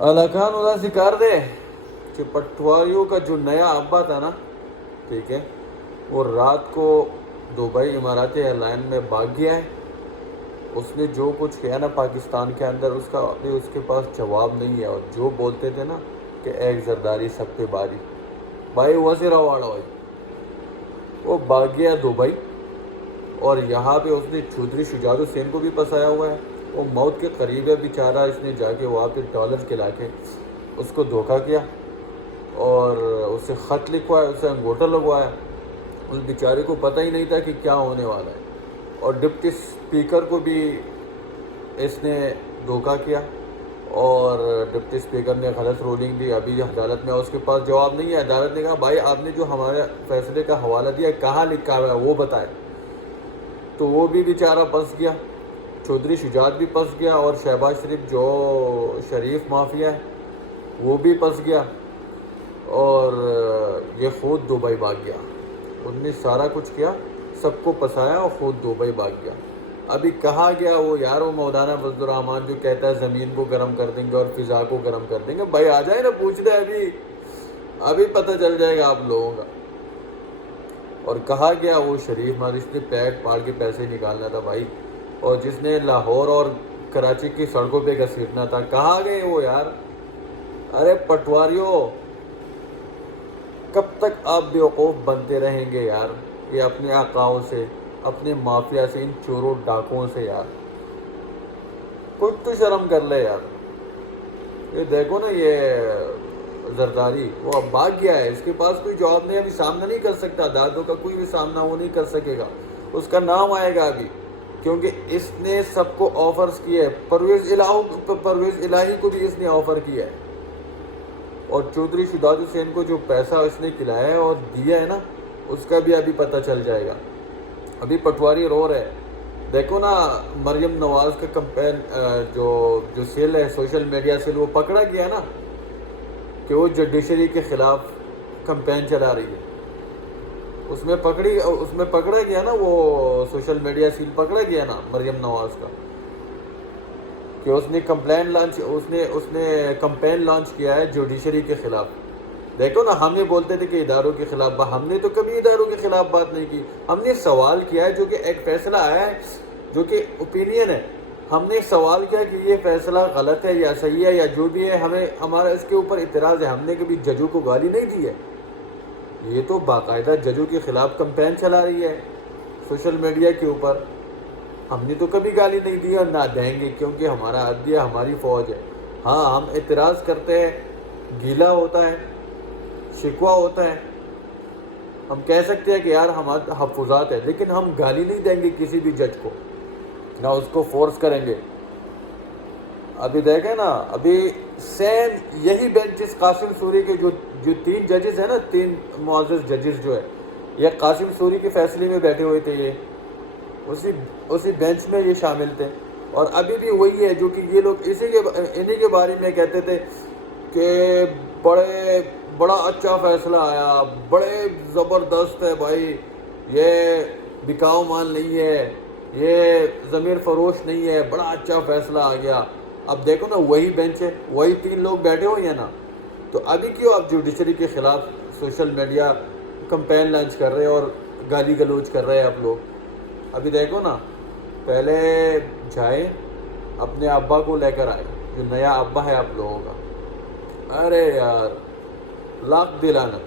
علاقان ادا سے کر دے کہ پٹواریوں کا جو نیا ابا تھا نا، ٹھیک ہے، وہ رات کو دبئی اماراتی ایئر لائن میں بھاگ گیا ہے. اس نے جو کچھ کیا نا پاکستان کے اندر، اس کا ابھی اس کے پاس جواب نہیں ہے. اور جو بولتے تھے نا کہ ایک زرداری سب پہ باری، بھائی وہ سے رواڑا ہوئی، وہ بھاگ گیا دبئی. اور یہاں پہ اس نے چودھری شجاعت حسین کو بھی پھنسایا ہوا ہے. وہ موت کے قریب ہے بیچارہ. اس نے جا کے وہاں پہ ڈالر کھلا کے اس کو دھوکہ کیا اور اسے خط لکھوایا، اسے انگوٹھا لگوایا. اس بیچارے کو پتہ ہی نہیں تھا کہ کیا ہونے والا ہے. اور ڈپٹی اسپیکر کو بھی اس نے دھوکہ کیا اور ڈپٹی اسپیکر نے غلط رولنگ دی. ابھی عدالت میں اس کے پاس جواب نہیں ہے. عدالت نے کہا بھائی آپ نے جو ہمارے فیصلے کا حوالہ دیا کہاں لکھا ہوا ہے وہ بتائیں. تو وہ بھی بیچارہ پھنس گیا. چودھری شجاعت بھی پھنس گیا اور شہباز شریف جو شریف مافیا ہے وہ بھی پھنس گیا. اور یہ خود دبئی بھاگ گیا. انہوں نے سارا کچھ کیا، سب کو پھنسایا اور خود دبئی بھاگ گیا. ابھی کہاں گیا وہ یار، وہ مولانا فضل الرحمان جو کہتا ہے زمین کو گرم کر دیں گے اور فضا کو گرم کر دیں گے. بھائی آ جائے نا، پوچھ دے، ابھی پتہ چل جائے گا آپ لوگوں کا. اور کہا گیا وہ شریف مار، اس نے پیٹ پاڑ کے پیسے نکالنا تھا بھائی، اور جس نے لاہور اور کراچی کی سڑکوں پہ گھسیٹنا تھا. کہاں گئے وہ یار؟ ارے پٹواریوں، کب تک آپ بیوقوف بنتے رہیں گے یار؟ یہ اپنے آقاؤں سے، اپنے مافیا سے، ان چوروں ڈاکوؤں سے یار کچھ تو شرم کر لے یار. یہ دیکھو نا، یہ زرداری وہ اب بھاگ گیا ہے. اس کے پاس کوئی جواب نہیں، ابھی سامنا نہیں کر سکتا. عدالتوں کا کوئی بھی سامنا وہ نہیں کر سکے گا. اس کا نام آئے گا ابھی، کیونکہ اس نے سب کو آفرز کیے. پرویز الہی کو بھی اس نے آفر کیا ہے. اور چودھری شجاعت حسین کو جو پیسہ اس نے کھلایا ہے اور دیا ہے نا، اس کا بھی ابھی پتہ چل جائے گا. ابھی پٹواری رو رہے. دیکھو نا، مریم نواز کا کمپین جو سیل ہے، سوشل میڈیا سیل، وہ پکڑا گیا نا کہ وہ جوڈیشری کے خلاف کمپین چلا رہی ہے. اس میں پکڑا گیا نا، وہ سوشل میڈیا سیل پکڑا گیا نا مریم نواز کا، کہ اس نے کمپین لانچ کیا ہے جوڈیشری کے خلاف. دیکھو نا، ہمیں بولتے تھے کہ اداروں کے خلاف ہم نے تو کبھی اداروں کے خلاف بات نہیں کی. ہم نے سوال کیا ہے، جو کہ ایک فیصلہ آیا ہے، جو کہ اوپینین ہے. ہم نے سوال کیا کہ یہ فیصلہ غلط ہے یا صحیح ہے یا جو بھی ہے، ہمارا اس کے اوپر اعتراض ہے. ہم نے کبھی ججوں کو گالی نہیں دی ہے. یہ تو باقاعدہ ججوں کے خلاف کمپین چلا رہی ہے سوشل میڈیا کے اوپر. ہم نے تو کبھی گالی نہیں دی اور نہ دیں گے، کیونکہ ہمارا عدلیہ ہماری فوج ہے. ہاں، ہم اعتراض کرتے ہیں، گیلا ہوتا ہے، شکوہ ہوتا ہے. ہم کہہ سکتے ہیں کہ یار ہمارے تحفظات ہیں، لیکن ہم گالی نہیں دیں گے کسی بھی جج کو، نہ اس کو فورس کریں گے. ابھی دیکھیں نا، ابھی سیم یہی بینچ جس قاسم سوری کے جو 3 ججز ہیں نا، 3 معزز ججز جو ہے، یہ قاسم سوری کے فیصلے میں بیٹھے ہوئے تھے. یہ اسی بینچ میں یہ شامل تھے. اور ابھی بھی وہی ہے جو کہ یہ لوگ انہی کے بارے میں کہتے تھے کہ بڑا اچھا فیصلہ آیا، بڑے زبردست ہے بھائی، یہ بکاؤ مال نہیں ہے، یہ ضمیر فروش نہیں ہے، بڑا اچھا فیصلہ آ گیا. اب دیکھو نا، وہی بینچ ہے، وہی 3 لوگ بیٹھے ہوئے ہیں نا. تو ابھی کیوں آپ جوڈیشری کے خلاف سوشل میڈیا کمپین لانچ کر رہے ہیں اور گالی گلوچ کر رہے ہیں آپ لوگ؟ ابھی دیکھو نا، پہلے جائیں اپنے ابا کو لے کر آئے، جو نیا ابا ہے آپ لوگوں کا. ارے یار، لاکھ دلانا.